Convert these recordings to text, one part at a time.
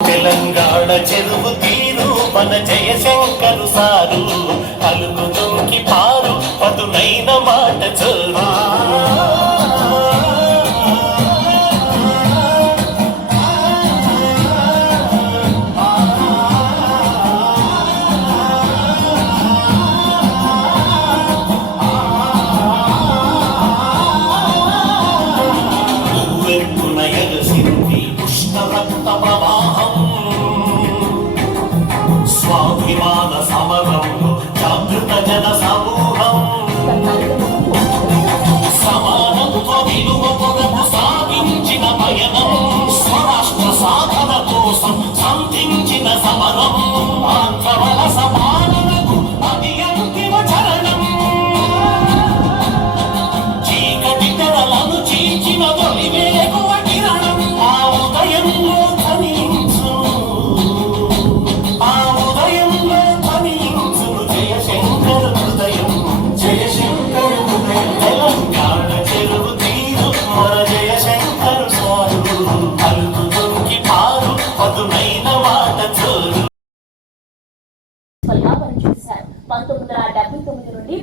తెలంగాణ చెరువు తీరు మన జయశంకరు సారు అలుగు దొంకి పారు పదునైన మాట చోరు స్వాభిమాన సమరంలో జాగృత జన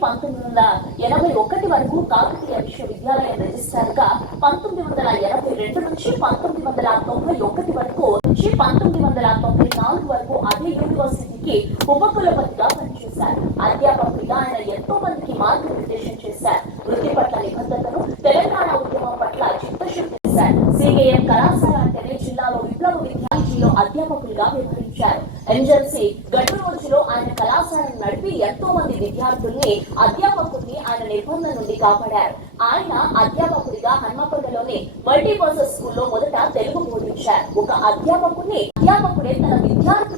పంతొమ్మిది వందల ఎనభై ఒకటి వరకు కాకతీయ విశ్వవిద్యాలయం రిజిస్ట్రార్గా పంతొమ్మిది వందల ఎనభై రెండు నుంచి పంతొమ్మిది వందల తొంభై ఒకటి వరకు నుంచి పంతొమ్మిది వందల తొంభై నాలుగు వరకు అదే యూనివర్సిటీకి ఉపకులపతిగా పనిచేశారు. అధ్యాపకుడిగా ఆయన ఎంతో మందికి మార్గనిర్దేశం చేశారు. వృత్తి పట్ల నిబద్ధతను తెలంగాణ ఉద్యమం పట్ల చిత్తశుద్ధి చేశారు. సికేఎం కళాశాల అంటేనే జిల్లాలో విప్లవ విద్యార్థిలో అధ్యాపకులుగా వ్యవహరించారు. ఎన్జెన్సీ గడ్డు రోజులో ఆయన కళాశాలను నడిపి ఎంతో మంది విద్యార్థుల్ని అధ్యాపకుల్ని ఆయన నిర్బంధం నుండి కాపాడారు. ఆయన అధ్యాపకుడిగా హన్మకొండలోని మల్టీపర్పస్ స్కూల్లో మొదట తెలుగు బోధించారు. ఒక అధ్యాపకుడిని అధ్యాపకుడే తన విద్యార్థి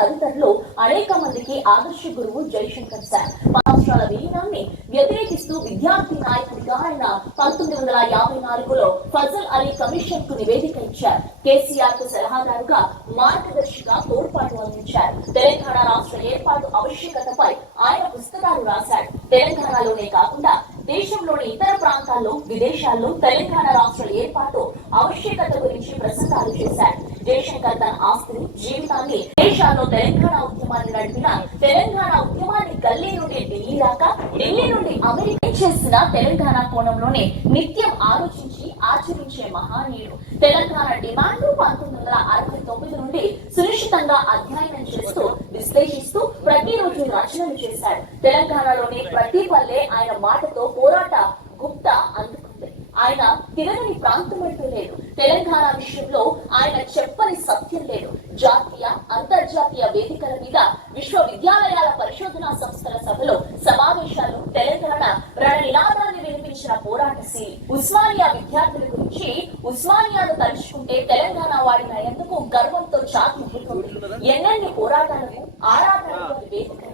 తదితరులు అనేక మందికి ఆదర్శ గురువు జయశంకర్ సార్. పాఠశాల విలీనాన్ని వ్యతిరేకిస్తూ విద్యార్థి నాయకుడిగా ఆయన పంతొమ్మిది వందల యాభై నాలుగులో ఫజల్ అలీ కమిషన్కు నివేదిక ఇచ్చారు. కేసీఆర్కు సలహాదారుగా మార్గదర్శిగా తోడ్పాటు అందించారు. తెలంగాణ రాష్ట్ర ఏర్పాటు ఆవశ్యకతపై ఆయన పుస్తకాలు రాశాడు తెలంగాణలోనే కాకుండా దేశంలోని ఇతర ప్రాంతాల్లో విదేశాల్లో తెలంగాణ రాష్ట్ర ఏర్పాటు ఆవశ్యకత గురించి ప్రసంగాలు చేశారు. జయశంకర్ తన ఆస్తిని జీవితాన్ని దేశాల్లో తెలంగాణ ఉద్యమాన్ని నడిపిన తెలంగాణ ఉద్యమాన్ని గల్లీ నుండి ఢిల్లీ దాకా ఢిల్లీ నుండి అమెరికా చేసిన తెలంగాణ కోణంలోనే నిత్యం ఆలోచించి ఆచరించే మహానీయుడు. తెలంగాణ డిమాండ్ పంతొమ్మిది వందల అరవై తొమ్మిది నుండి సునిశ్చితంగా అధ్యయనం చేస్తూ విశ్లేషిస్తూ ప్రతిరోజు రచనలు చేశాడు. తెలంగాణలోని ప్రతి పల్లె ఆయన మాటతో పోరాట గుప్త అందుకుంది. ఆయన తిరగని ప్రాంతం అంటూ లేదు. తెలంగాణ విషయంలో ఆయన చెప్పని సత్యం లేదు. జాతీయ అంతర్జాతీయ వేదికల మీద విశ్వవిద్యాలయాల పరిశోధనా సంస్థల సభలో సమావేశాలు తెలంగాణ రణనినాదాన్ని వినిపించిన పోరాటశీలి ఉస్మానియా విద్యార్థుల గురించి ఉస్మానియాను తలుచుకుంటే తెలంగాణ వాడిన ఎందుకు గర్వంతో చాటు ముగుతుంది ఎన్నెన్ని పోరాటాలకు ఆరాధనలకు వేదిక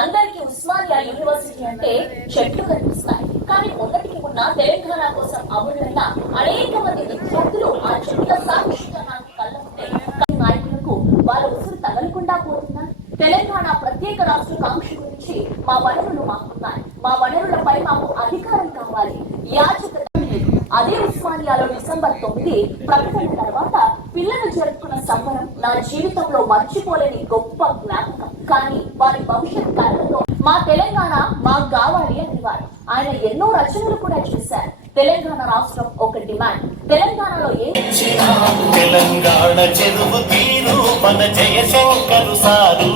అందరికీ ఉస్మానియా యూనివర్సిటీ అంటే చెట్లు కనిపిస్తాయి. ఉన్న తెలంగాణ కోసం అమరులైన అనేక మంది విద్యార్థులు ఆ చెట్ల సాక్షిగా నాకు కళ్ళ నాయకులకు వాళ్ళ ఉసురు తగలకుండా పోతున్నా తెలంగాణ ప్రత్యేక రాష్ట్ర కాంక్ష గురించి మా వనరులు మాకున్నాయి. మా వనరులపై మాకు అధికారం కావాలి. యాచక అదే ఉస్మానియాలో డిసెంబర్ తొమ్మిది ప్రకటన తర్వాత పిల్లలు జరుపుకున్న సంబరం నా జీవితంలో మర్చిపోలేని గొప్ప జ్ఞాపకం. కానీ వారి భవిష్యత్ కాలంలో మా తెలంగాణ మాకు కావాలి అనేవారు ఆయన ఎన్నో రచనలు కూడా చేశారు. తెలంగాణ రాష్ట్రం ఒక డిమాండ్. తెలంగాణలో ఏ తెలంగాణ చెరువు తీరు మన జయశంకరు సారు.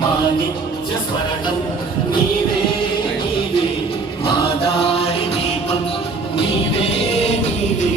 మా నిత్య స్మరణం నీవే నీవే మా దీపం. నీవే నీవే.